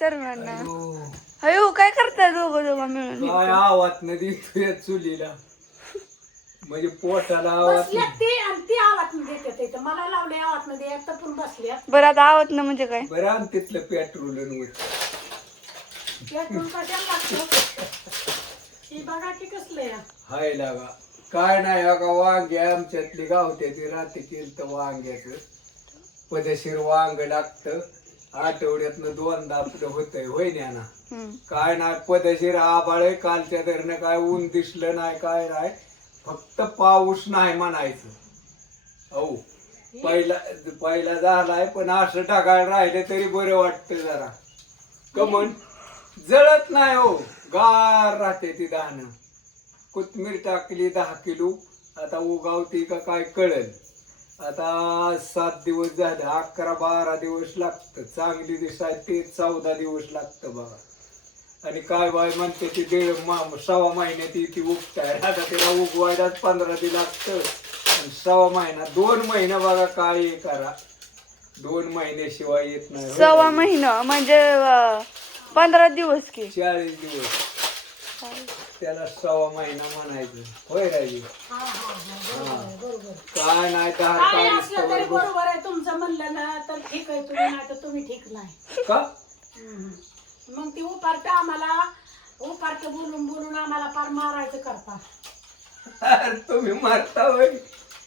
सर्वांना. अयो काय करताय दोघं मिळून? काय आवाज नदी तुझ्या चुलीला म्हणजे पोटाला आवाज. ती आवाज देते मला लावले आवाज मध्ये एक तर बसल्या. बरं आता आवत ना म्हणजे काय? बरं आण तिथलं पेट्रोल पेट्रोल कशाला लागतं ही बघा की कसलं हाय लागा. काय नाही का वांगे आमच्यातली गावत्याची रात्री केलं तर वांग्याचं पदशीर वांग लागतं. आठवड्यातनं 2दा आपलं होतंय होय ना. काय नाही पदशीर आबाळे कालच्या धरणं काय ऊन दिसलं नाही काय नाही फक्त पाऊस नाही म्हणायचं. अहो पहिला झालाय पण असं ढगाळ राहिले तरी बरं वाटतं जरा. कमन जळत नाही हो गार राहते ती दाणं. कोथमीर टाकली 10 किलो आता उगावती का काय कळेल. आता 7 दिवस झाले 11-12 दिवस लागतं. चांगली दिसाय ते 14 दिवस लागतं बघा. आणि काय बाय म्हणते ती 1.5 महिन्यात ती उगताय. आता तिला उगवायलाच 15 दिवस लागतं आणि 1.5 महिना 2 महिना बघा काय हे करा 2 महिन्याशिवाय येत नाही. 1.5 महिना म्हणजे 15 दिवस की 40 दिवस त्याला 1.5 महिना म्हणायचं होय राजी. काय नाही काय असलं तरी बरोबर आहे तुमचं म्हणलं ना तर ठीक आहे तुम्ही नाही तर तुम्ही ठीक नाही का. मग ती उपारतं आम्हाला उपारतं बोलून आम्हाला फार मारायचं करता. तुम्ही मारता होय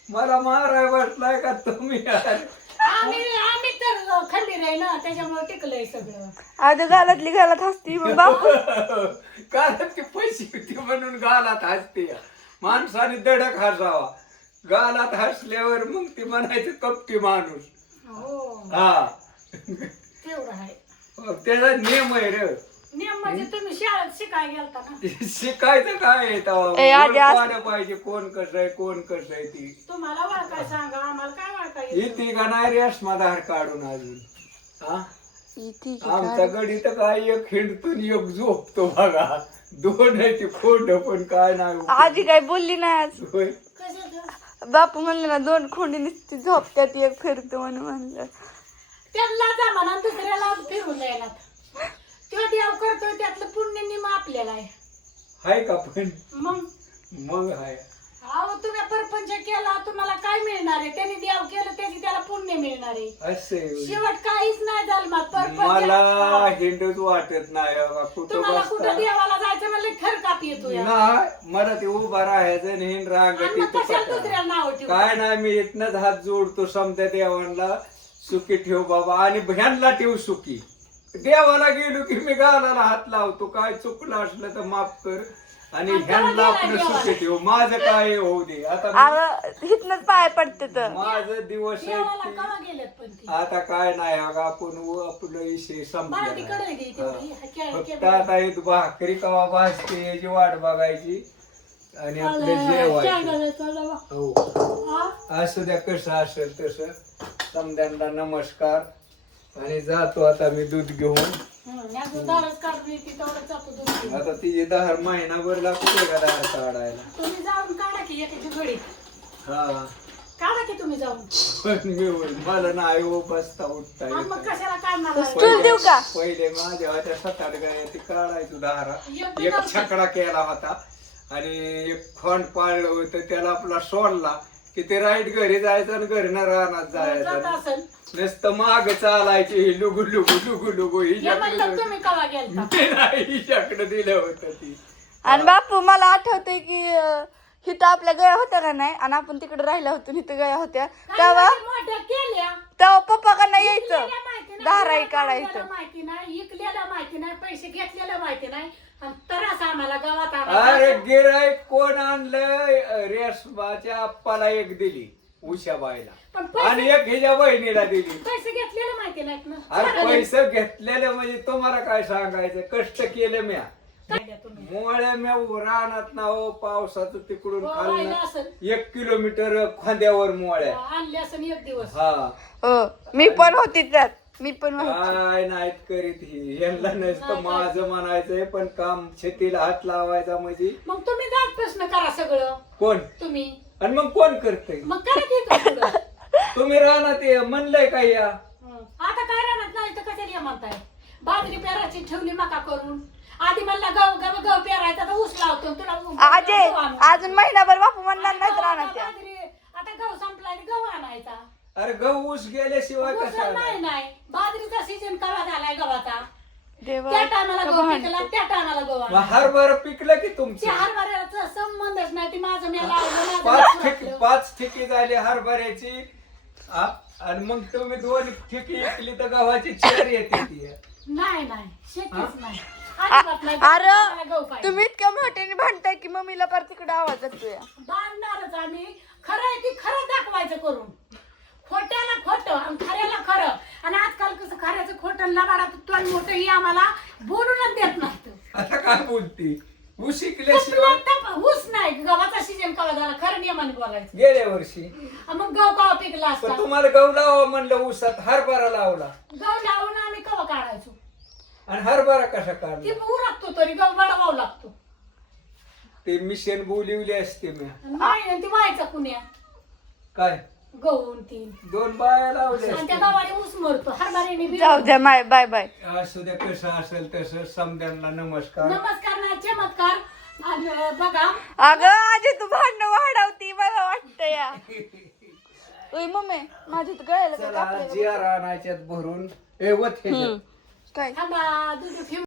मला माराय बसलाय का तुम्ही. आम्ही तर खंडीर आहे ना त्याच्यामुळे टिकलंय सगळं. आधी गालातली गालात हसती बापू. गालात पैसे होती म्हणून गालात हसते. माणसाने दडक हसावा गालात हसल्यावर मग ती म्हणायचं कपटी माणूस. हा तेवढं आहे त्याचा नियम आहे रे. नियम म्हणजे तुम्ही शाळेत शिकायला गेलता ना. शिकायचं काय आहे पाहिजे कोण कसं आहे कोण कसं आहे ती. तुम्हाला वळखाय सांगा आम्हाला काय वळखाय येते का नाही रेशमाधार काढून अजून. हा आमचा गडी तर काय एक हिंडतून एक झोपतो बघा. 2 आहे ती खोंड पण काय नाही. आजी काय बोलली नाही आज. होय बापू म्हणलं ना 2 खोंडी नुसती झोपत्यात एक फिरतो म्हणून म्हणलं. त्यांना जा म्हणा दुसऱ्याला फिरून द्यायला तो देव करतोय त्यातलं पुण्य निम आपल्याला आहे. हाय का पण मग हाय. अहो तुम्ही परपंच केला तुम्हाला काय मिळणार आहे. त्यांनी देव केलं त्याची त्याला पुण्य मिळणार आहे. असे शेवट काहीच नाही झालं मला हिंडच वाटत नाही तुम्हाला कुठं देवाला जायचं म्हणलं खर काप येतो नाही. मला ते उभा राहायचं आणि हिंड दुसऱ्याला नाव ठेव काय नाही. मी इथनच हात जोडतो समजा देवांना सुखी ठेव बाबा आणि ह्यांना ठेव सुखी. देवाला गेलो की मी गालाला हात लावतो काय चुकलं असलं तर माफ कर आणि ह्यांना आपलं सुखी ठेव. माझं काय होऊ दे आता हिथनच पाय पडते तर माझं दिवस आहे. आता काय नाही अगं आपण आपलं विषय संपला. फक्त आता एक भाकरी कवा भाजते याची वाट बघायची आणि आपलं जेवायचं. हो असं द्या कसं असेल तसं. समद्यांना नमस्कार आणि जातो आता मी दूध घेऊन. आता तिची 10 महिनाभर लागतो का 10 काढायला. तुम्ही जाऊन काढा की एकाची घडी. हा काढा की तुम्ही जाऊन. पण मी मला नाही हो बसता उठता येत. मग कशाला काढणार. स्टूल देऊ का. पहिले माझ्या होत्या 7-8 गाय ती काढायचो 10. एक छकडा केला होता आणि एक खोंड पाळलं होतं त्याला आपला सोडला की ते राईट घरी जायचं आणि घरनं रानात जायचं. नुसतं माग चालायची लुगू लुगू लुगू लुगू हिच्याकडे दिलं होतं ती. आणि बापू मला आठवतंय की हिथं आपल्या गया होत्या का नाही आणि आपण तिकडे राहिल्या होतो इथं गया होत्या तेव्हा पप्पा का नाही यायचं धाराई काढायचं. माहिती नाही इकलेलं माहिती नाही पैसे घेतलेलं माहिती नाही तर असं आम्हाला गावात. अरे गिराईक कोण आणलं रेशमाच्या आप्पाला एक दिली उषाबाईला आणि एक हिच्या बहिणीला दिली. पैसे घेतलेलं माहिती नाहीत ना. अरे पैसे घेतलेले म्हणजे तुम्हाला काय सांगायचं कष्ट केलं म्या मोळ्या म्या रानात ना हो पावसाचं तिकडून खाल्लं 1 किलोमीटर खांद्यावर मोळ्या आणले असं एक दिवस. हा मी पण होती त्यात. मी पण काय नाहीत करीत ही यांना नसतं माझं म्हणायचंय पण काम शेतीला हात लावायचा म्हणजे. मग तुम्ही जात प्रश्न करा सगळं. कोण तुम्ही आणि मग कोण करतय. मग करा तुम्ही राहणार ते म्हणलंय काय या आता काय राहणार नाही तर कशाला म्हणताय. बाजरी पेरायची ठेवली मका करून. आधी म्हणला गव पेरायचा तर ऊस लावतो तुला आजे गहू आणू. अजून महिनाभर बापू म्हणणार नाही तर आणा त्या. बाजरी आता गहू संपला आणि गहू आणायचा. अरे गहू ऊस गेल्याशिवाय ऊस कसा नाही बाजरीचा सीजन कवा झालाय गव्हाचा. देवा त्या टायमाला गहू भांडते. पिकला त्या टायमाला गहू मग आणायचा. हरभरा पिकलं की ते तुमचं हरभऱ्याचा संबंधच नाही. ती माझं मी लावलं माझं मी खुरपलं. पाच ठिकी झाली हरभऱ्याची आणि मग तुम्ही 2 ठिकी विकली तर गव्हाची 4 येते ती. नाही शेतीच नाही. अजिबात नाही. मला अरे गहू पाहिजे. तुम्ही इतक्या मोठ्याने भांडताय की मम्मीला पर तिकडे आवाज येतोय. बांधणारच आम्ही. खरं आहे ती खरं दाखवायचं करून. खोट्याला खोटं आणि खऱ्याला खरं. आणि आजकाल कसं खऱ्याचं खोटं लबाडाचं तोंड मोठं ही आम्हाला बोलूनच देत नसतं. आता काय बोलती ऊस शिकल्याशिवाय ऊस नाही गव्हाचा सीजन कवा झाला खरं नियमाने बोलायचं. गेल्या वर्षी आणि मग गहू कवा पिकला असता. पण तुम्हाला गहू लावा म्हणलं ऊसात हरभरा लावला गहू लावून आम्ही कवा काढायचो. आणि हरभरा कसा ती काढला उरकतो तरी गहू बडवावं लागतो. ते मिशन बोलिवली असते मी नाही आणि ती व्हायचा कुण्या काय गहू ती 2 बाया लावल्या आणि त्या असते. गावाने ऊस मरतो हरभऱ्याने बी. जाऊ द्या माय बाय बाय. असू द्या कसं असेल तसं समद्यांना नमस्कार. नमस्कार ना चमत्कार. आणि बघा अगं आजी तू भांडणं वाढवती मला वाटतं या. ओय मम्मी माझी तर गळ्याला काय चला कापलंय जिया रानाच्यात भरून ए वत हे काय थांबा दूध ठेव.